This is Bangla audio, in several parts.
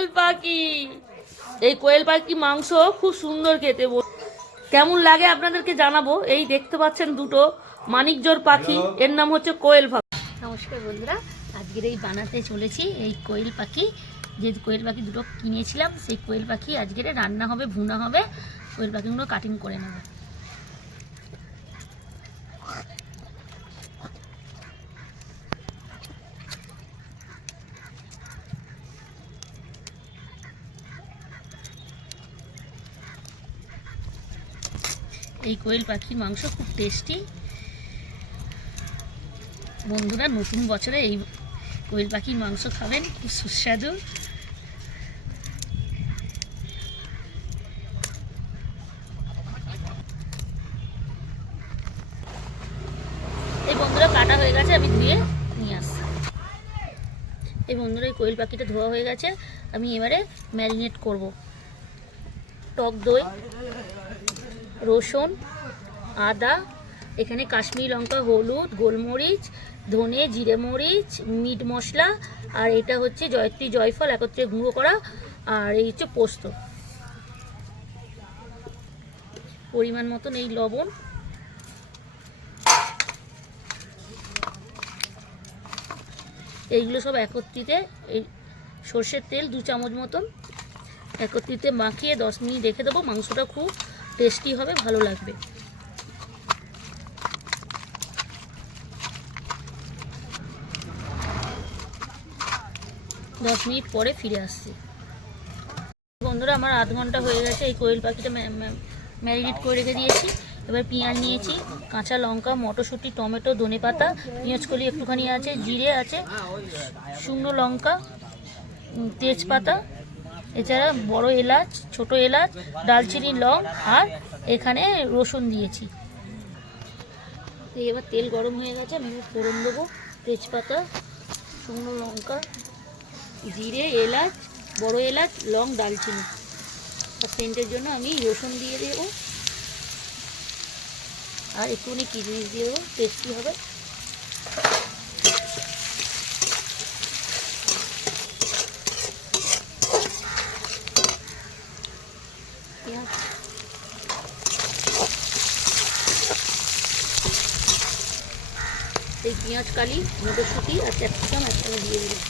কোয়েল পাখি। এই কোয়েল পাখি মাংস খুব সুন্দর খেতে, কেমন লাগে আপনাদেরকে জানাবো। এই দেখতে পাচ্ছেন দুটো মানিকজোড় পাখি, এর নাম হচ্ছে কোয়েল পাখি। নমস্কার বন্ধুরা, আজকের এই বানাতে চলেছি এই কোয়েল পাখি। যে কোয়েল পাখি দুটো কিনেছিলাম সেই কোয়েল পাখি আজকের রান্না হবে, ভুনা হবে। কোয়েল পাখিগুলো কাটিং করে নেব। এই কোয়েল পাখির মাংস খুব টেস্টি বন্ধুরা। নতুন বছরে এই কোয়েল পাখির মাংস খাবেন, খুব সুস্বাদু। এই বন্ধুরা কাটা হয়ে গেছে, আমি ধুয়ে নিয়ে আসছি। এই বন্ধুরা এই কোয়েল পাখিটা ধোয়া হয়ে গেছে, আমি এবারে ম্যারিনেট করব। টক দই, রসুন, আদা, এখানে কাশ্মীরি লঙ্কা, হলুদ, গোলমরিচ, ধনে, জিরে মরিচ, মিট মশলা, আর এটা হচ্ছে জয়ত্রী জয়ফল একত্রে গুঁড়ো করা, আর এই হচ্ছে পোস্ত। পরিমাণ মতন এই লবণ, এইগুলো সব একত্রিতে, এই সর্ষের তেল 2 চামচ মতন একত্রিতে মাখিয়ে 10 মিনিট রেখে দেবো। মাংসটা খুব টেস্টি হবে, ভালো লাগবে। দশ মিনিট পরে ফিরে আসছি। বন্ধুরা আমার আধ ঘন্টা হয়ে গেছে, এই কোয়েল পাখিটা ম্যারিনেট করে রেখে দিয়েছি। এবার পেঁয়াজ নিয়েছি, কাঁচা লঙ্কা, মটরশুঁটি, টমেটো, ধনেপাতা, পেঁয়াজ কলি একটুখানি আছে, জিরে আছে, শুকনো লঙ্কা, তেজপাতা, এছাড়া বড় এলাচ, ছোট এলাচ, দালচিনি, লং, আর এখানে রসুন দিয়েছি। এবার তেল গরম হয়ে গেছে, আমি ফোড়ন দেবো। তেজপাতা, শুকনো লঙ্কা, জিরে, এলাচ, বড় এলাচ, লং, দালচিনি। আর সেন্টের জন্য আমি রসুন দিয়ে দেবো, আর একটুখানি কিশমিশ দিয়ে দেবো, টেস্টি হবে। এই পেঁয়াজ কালি, মটরশুঁটি আর ক্যাপসিকাম একসাথে দিয়ে দিলাম।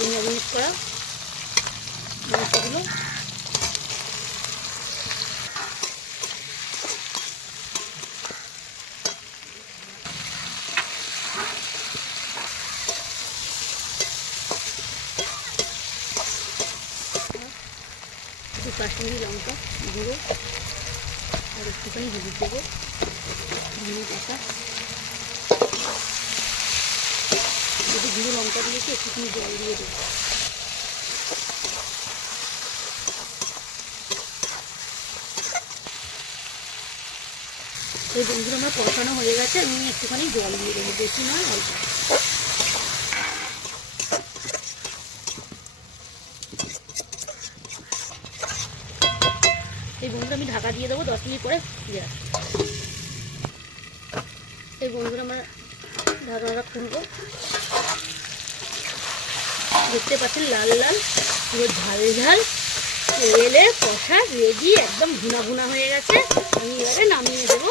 এই ম্যারিনেট করা মাংসগুলো একটু কাশ্মীরি লঙ্কা গুঁড়ো আর একটুখানি হলুদ দেবো, ধনে পাতা, যদি গুঁড়ো লঙ্কা দিয়েছি একটুখানি জল দিয়ে দেবো। এই বন্ধুরা আমার কষানো হয়ে গেছে, আমি একটুখানি জল দিয়ে দেবো, বেশি নয়, অল্প। এই বন্ধুরা আমি ঢাকা দিয়ে দেবো, 10 মিনিট পরে ফিরে আসবো। এই বন্ধুরা আমরা ঢাকা খুলবো, দেখতে পাচ্ছেন লাল লাল পুরো ঝাল ঝাল তেলে কষা রেডি, একদম ভুনা ভুনা হয়ে গেছে। আমি এবারে নামিয়ে দেবো।